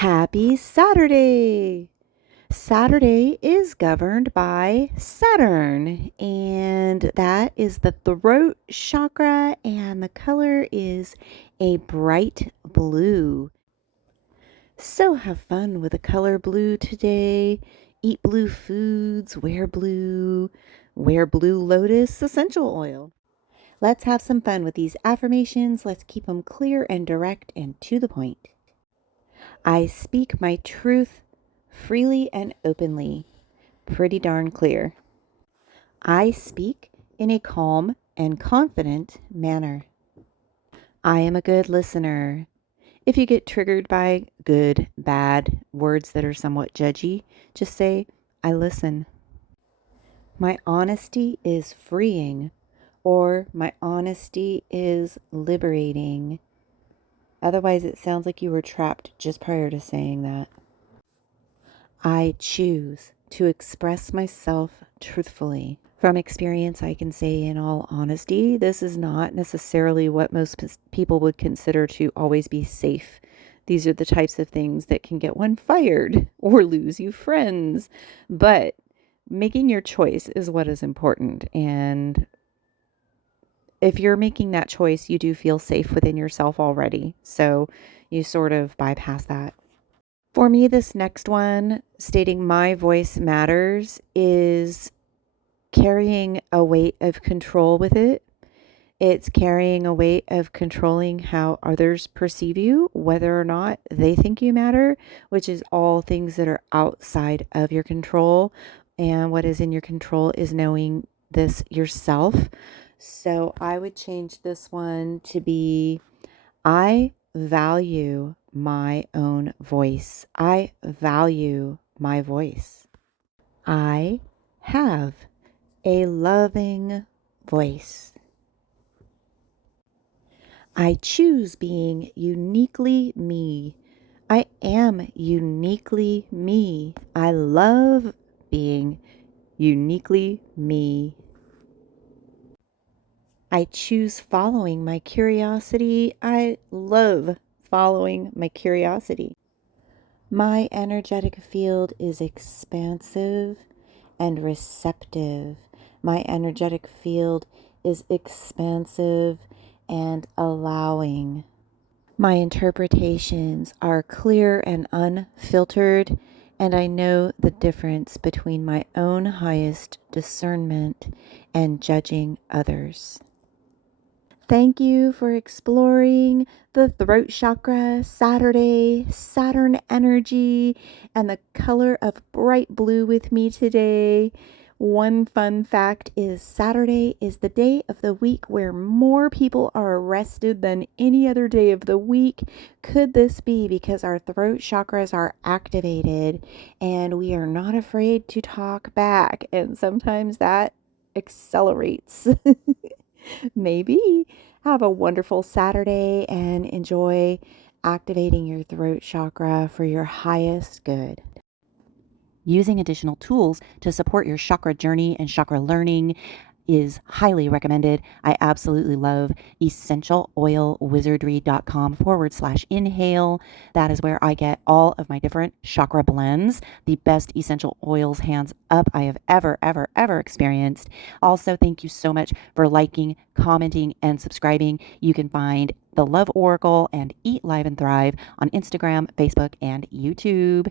Happy Saturday! Saturday is governed by Saturn, and that is the throat chakra, and the color is a bright blue. So have fun with the color blue today. Eat blue foods, wear blue lotus essential oil. Let's have some fun with these affirmations. Let's keep them clear and direct and to the point. I speak my truth freely and openly. Pretty darn clear. I speak in a calm and confident manner. I am a good listener. If you get triggered by good, bad words that are somewhat judgy, just say, I listen. My honesty is freeing, or my honesty is liberating. Otherwise, it sounds like you were trapped just prior to saying that. I choose to express myself truthfully. From experience, I can say in all honesty, this is not necessarily what most people would consider to always be safe. These are the types of things that can get one fired or lose you friends. But making your choice is what is important. And if you're making that choice, you do feel safe within yourself already. So you sort of bypass that. For me, this next one, stating my voice matters, is carrying a weight of control with it. It's carrying a weight of controlling how others perceive you, whether or not they think you matter, which is all things that are outside of your control. And what is in your control is knowing this yourself. So I would change this one to be, I value my own voice. I value my voice. I have a loving voice. I choose being uniquely me. I am uniquely me. I love being uniquely me. I choose following my curiosity. I love following my curiosity. My energetic field is expansive and receptive. My energetic field is expansive and allowing. My interpretations are clear and unfiltered, and I know the difference between my own highest discernment and judging others. Thank you for exploring the throat chakra, Saturday, Saturn energy, and the color of bright blue with me today. One fun fact is Saturday is the day of the week where more people are arrested than any other day of the week. Could this be because our throat chakras are activated and we are not afraid to talk back? And sometimes that accelerates. Maybe. Have a wonderful Saturday and enjoy activating your throat chakra for your highest good. Using additional tools to support your chakra journey and chakra learning is highly recommended. I absolutely love essentialoilwizardry.com/inhale. That is where I get all of my different chakra blends, the best essential oils, hands up, I have ever experienced. Also, thank you so much for liking, commenting, and subscribing. You can find The Love Oracle and Eat Live and Thrive on Instagram, Facebook, and YouTube.